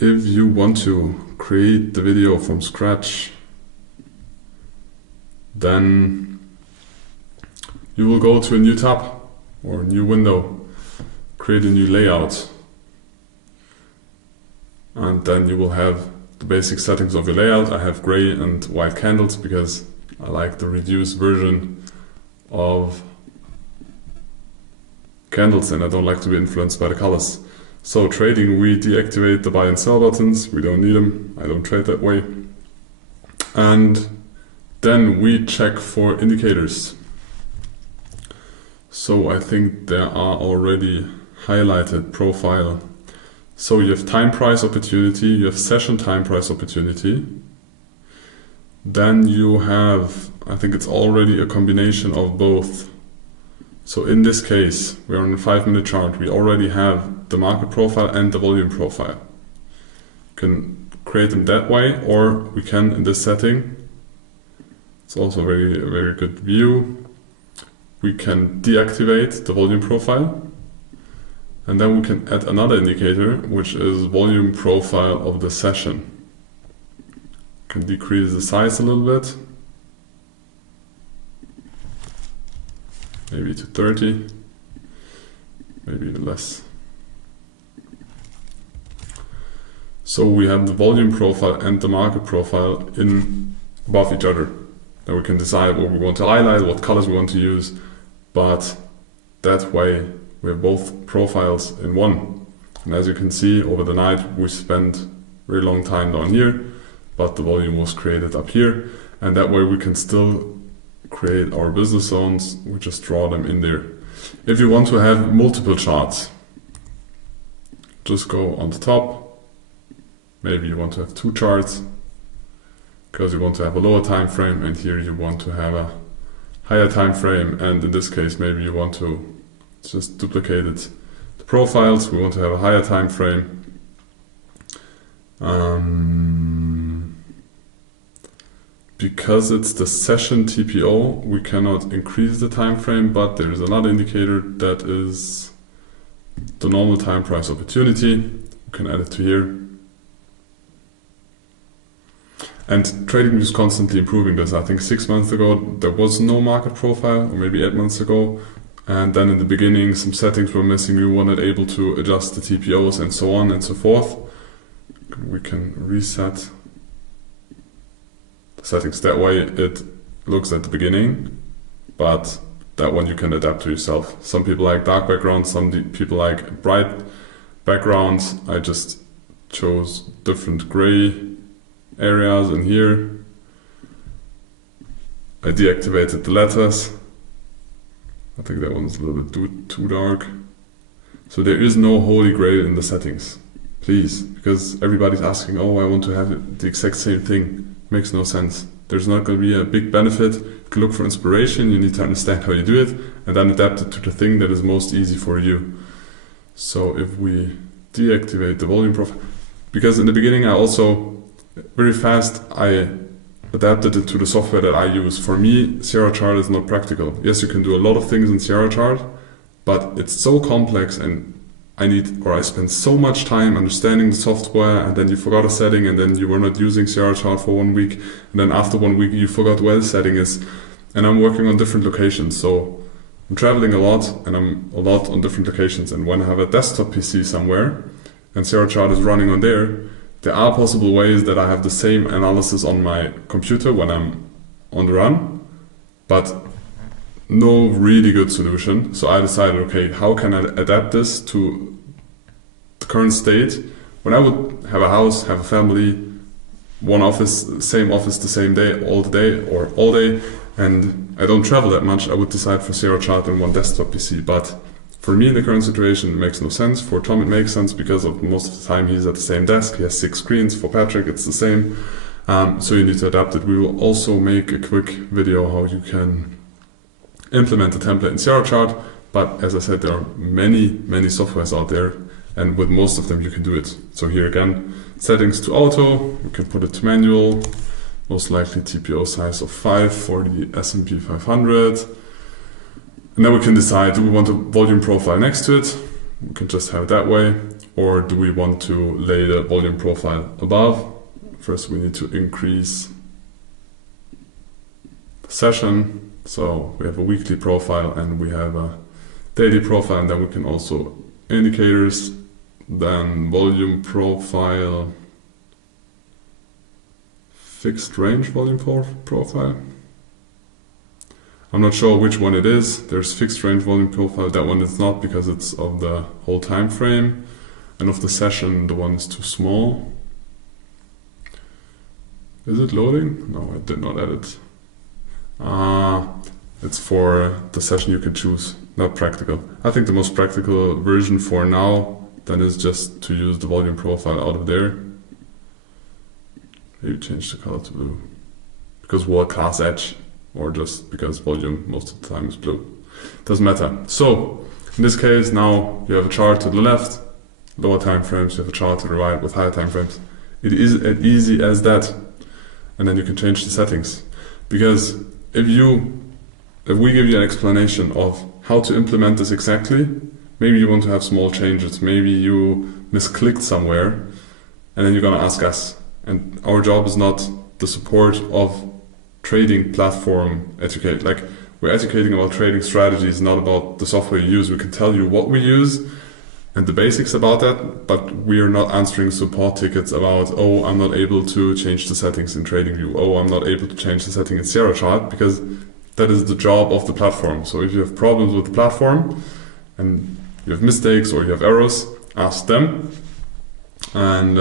if you want to create the video from scratch, then you will go to a new tab or a new window, create a new layout, and then you will have the basic settings of your layout. I have gray and white candles because I like the reduced version of candles and I don't like to be influenced by the colors. So trading, we deactivate the buy and sell buttons. We don't need them. I don't trade that way. And then we check for indicators. So I think there are already highlighted profile. So you have time price opportunity, you have session time price opportunity. Then you have, I think it's already a combination of both. So in this case, we're on a 5-minute chart. We already have the market profile and the volume profile. You can create them that way, or we can, in this setting, it's also a very good view. We can deactivate the volume profile. And then we can add another indicator, which is volume profile of the session. Can decrease the size a little bit, maybe to 30, maybe even less. So we have the volume profile and the market profile in above each other. Then we can decide what we want to highlight, what colors we want to use, but that way we have both profiles in one. And as you can see, over the night we spent a very long time down here, but the volume was created up here. And that way we can still create our business zones. We just draw them in there. If you want to have multiple charts, just go on the top. Maybe you want to have 2 charts because you want to have a lower time frame, and here you want to have a higher time frame. And in this case, maybe you want to just duplicate it. The profiles, we want to have a higher time frame. Because it's the session TPO, we cannot increase the time frame, but there is another indicator that is the normal time price opportunity. We can add it to here. And Tradingview is constantly improving this. I think 6 months ago there was no market profile, or maybe 8 months ago. And then in the beginning some settings were missing. We were not able to adjust the TPOs and so on and so forth. We can reset the settings. That way it looks at the beginning, but that one you can adapt to yourself. Some people like dark backgrounds, some people like bright backgrounds. I just chose different gray areas in here. I deactivated the letters. I think that one's a little bit too dark. So there is no holy grail in the settings, please, because everybody's asking, oh, I want to have the exact same thing. Makes no sense. There's not going to be a big benefit. You can look for inspiration, you need to understand how you do it, and then adapt it to the thing that is most easy for you. So if we deactivate the volume profile, because in the beginning I also, very fast, I adapted it to the software that I use. For me, Sierra Chart is not practical. Yes, you can do a lot of things in Sierra Chart, but it's so complex, and I spent so much time understanding the software, and then you forgot a setting, and then you were not using Sierra Chart for 1 week, and then after 1 week you forgot where the setting is. And I'm working on different locations, so I'm traveling a lot, and I'm a lot on different locations. And when I have a desktop PC somewhere, and Sierra Chart is running on there are possible ways that I have the same analysis on my computer when I'm on the run, but no really good solution. So I decided, okay, how can I adapt this to the current state? When I would have a house, have a family, one office, same office the same day, all day, and I don't travel that much, I would decide for Sierra Chart and one desktop PC. But for me in the current situation it makes no sense. For Tom it makes sense because of most of the time he's at the same desk, he has 6 screens. For Patrick it's the same. So you need to adapt it. We will also make a quick video how you can implement a template in Sierra Chart, but as I said, there are many softwares out there, and with most of them you can do it. So here again, settings to auto, we can put it to manual, most likely TPO size of 5 for the S&P 500. And then we can decide, do we want a volume profile next to it? We can just have it that way. or do we want to lay the volume profile above? First we need to increase the session. So we have a weekly profile and we have a daily profile, and then we can also indicators, then volume profile, fixed range volume profile. I'm not sure which one it is. There's fixed range volume profile. That one is not, because it's of the whole time frame, and of the session the one is too small. Is it loading? No, I did not add it. It's for the session you can choose, not practical. I think the most practical version for now then is just to use the volume profile out of there. Maybe change the color to blue, because we're class edge, or just because volume most of the time is blue. Doesn't matter. So in this case, now you have a chart to the left, lower time frames, you have a chart to the right with higher time frames. It is as easy as that. And then you can change the settings. Because if we give you an explanation of how to implement this exactly, maybe you want to have small changes, maybe you misclicked somewhere, and then you're gonna ask us. And our job is not the support of trading platform educate. Like, we're educating about trading strategies, not about the software you use. We can tell you what we use and the basics about that, but we are not answering support tickets about, oh, I'm not able to change the settings in Tradingview. Oh, I'm not able to change the setting in Sierra Chart, because that is the job of the platform. So if you have problems with the platform and you have mistakes or you have errors, ask them. And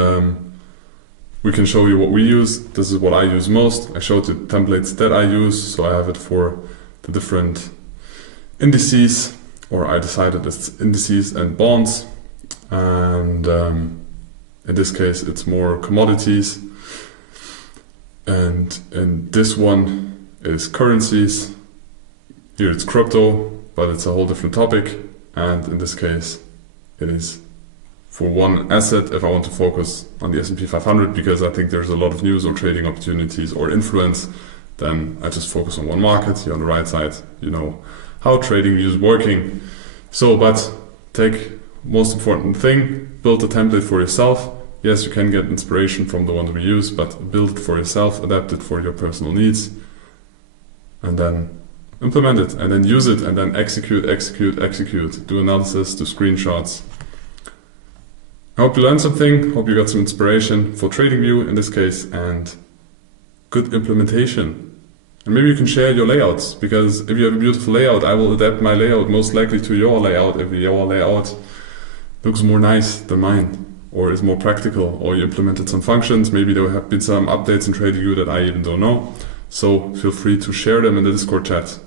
we can show you what we use. This is what I use most. I showed you templates that I use, so I have it for the different indices, or I decided it's indices and bonds, and in this case it's more commodities, and in this one is currencies. Here it's crypto, but it's a whole different topic, and in this case it is for one asset if I want to focus on the S&P 500 because I think there's a lot of news or trading opportunities or influence, then I just focus on one market. Here on the right side, you know how Tradingview is working. So, but take most important thing, build a template for yourself. Yes, you can get inspiration from the one we use, but build it for yourself, adapt it for your personal needs, and then implement it, and then use it, and then execute, do analysis, do screenshots. I hope you learned something, hope you got some inspiration for Tradingview in this case, and good implementation. And maybe you can share your layouts, because if you have a beautiful layout, I will adapt my layout most likely to your layout if your layout looks more nice than mine, or is more practical, or you implemented some functions. Maybe there have been some updates in Tradingview that I even don't know. So feel free to share them in the Discord chat.